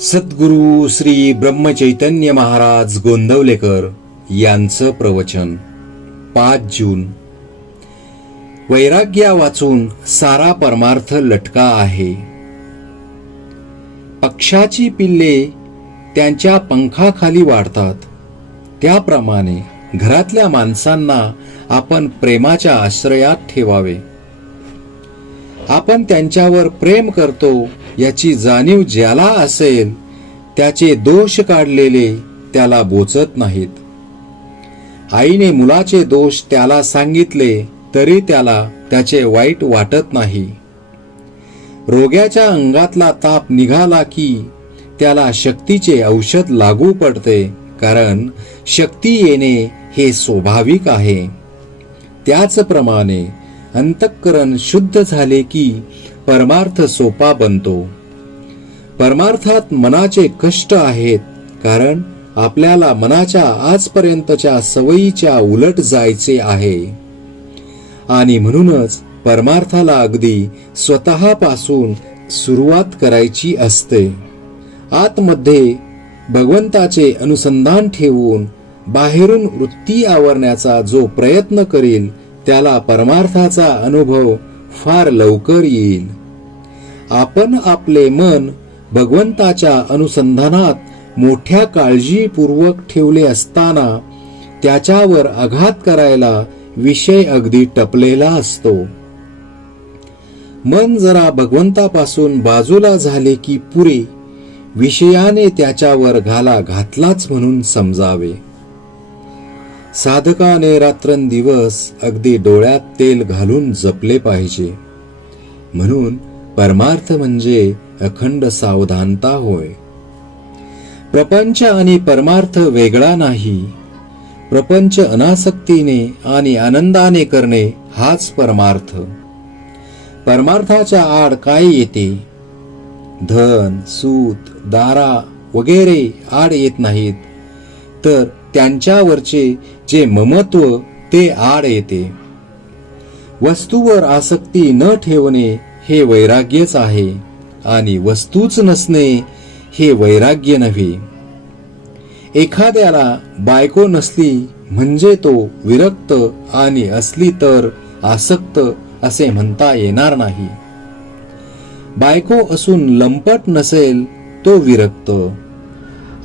सद्गुरु श्री ब्रह्मचैतन्य महाराज गोंदवलेकर यांचं प्रवचन 5 जून. वैराग्या वाचून सारा परमार्थ लटका आहे. पक्षाची पिल्ले त्यांच्या पंखाखाली वाढतात, त्याप्रमाणे घरातल्या माणसांना आपण प्रेमाच्या आश्रयात ठेवावे. आपण त्यांच्यावर प्रेम करतो याची जाणीव ज्याला असेल त्याचे दोष काढलेले त्याला बोचत नाहीत. आईने मुलाचे दोष त्याला सांगितले तरी त्याला त्याचे वाईट वाटत नाही. रोग्याच्या अंगातला ताप निघाला की त्याला शक्तीचे औषध लागू पडते, कारण शक्ती येणे हे स्वाभाविक आहे. त्याचप्रमाणे अंतःकरण शुद्ध झाले की परमार्थ सोपा बनतो. परमार्थात मनाचे कष्ट आहेत, कारण आपल्याला मनाच्या आजपर्यंतच्या सवयीच्या उलट जायचे आहे आणि म्हणूनच परमार्थाला अगदी स्वतःपासून सुरुवात करायची असते. आतमध्ये भगवंताचे अनुसंधान ठेवून बाहेरून वृत्ती आवरण्याचा जो प्रयत्न करील त्याला परमार्थाचा अनुभव फार लवकर येईल. आपण आपले मन भगवंताच्या अनुसंधानात मोठ्या काळजीपूर्वक ठेवले असताना त्याच्यावर आघात करायला विषय अगदी टपलेला असतो. मन जरा भगवंतापासून बाजूला झाले की पुरे विषयाने त्याच्यावर घाला घातलाच म्हणून समजावे. साधकाने रात्रंदिवस अगदी डोळ्यात तेल घालून जपले पाहिजे. म्हणून परमार्थ म्हणजे अखंड सावधानता होय. प्रपंच आणि परमार्थ वेगळा नाही. प्रपंच अनासक्तीने आणि आनंदाने करणे हाच परमार्थ. परमार्थाच्या आड काय येते? धन, सूत, दारा वगैरे आड येत नाहीत, तर त्यांच्यावरचे जे ममत्व ते आड येते. वस्तूवर आसक्ती न ठेवणे हे वैराग्यच आहे आणि वस्तूच नसणे हे वैराग्य नव्हे. एखाद्याला बायको नसली म्हणजे तो विरक्त आणि असली तर आसक्त असे म्हणता येणार नाही. बायको असून लंपट नसेल तो विरक्त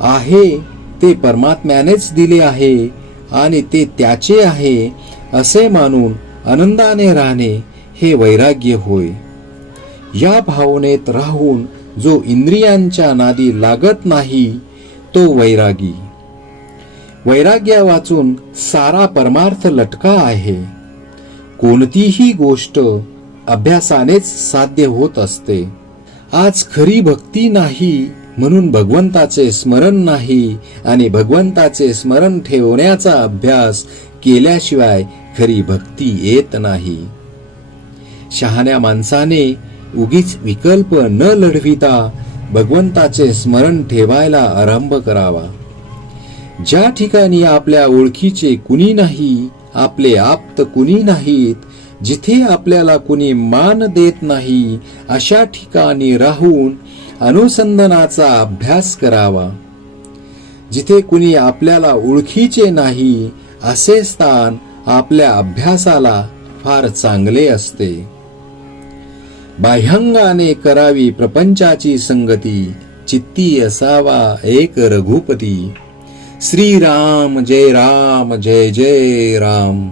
आहे. ते परमात्म्यानेच दिले आहे आणि ते त्याचे आहे असे मानून आनंदाने राहणे हे वैराग्य होय. या भावनेत राहून जो इंद्रियांच्या नादी लागत नाही तो वैरागी. वैराग्या वाचून सारा परमार्थ लटका आहे. कोणतीही गोष्ट अभ्यासानेच साध्य होत असते. आज खरी भक्ती नाही म्हणून भगवंताचे स्मरण नाही आणि भगवंताचे स्मरण ठेवण्याचा अभ्यास केल्याशिवाय खरी भक्ती येत नाही. शहाण्या माणसाने उगीच विकल्प न लढविता भगवंताचे स्मरण ठेवायला आरंभ करावा. ज्या ठिकाणी आपल्या ओळखीचे कुणी नाही, आपले आप्त कुणी नाहीत, जिथे आपल्याला कुणी मान देत नाही, अशा ठिकाणी राहून अनुसंधानाचा अभ्यास करावा. जिथे कुणी आपल्याला ओळखीचे नाही असे स्थान आपल्या अभ्यासाला फार चांगले असते. बाह्यांगाने करावी प्रपंचाची संगती, चित्ती असावा एक रघुपती. श्रीराम जय राम जय जय राम.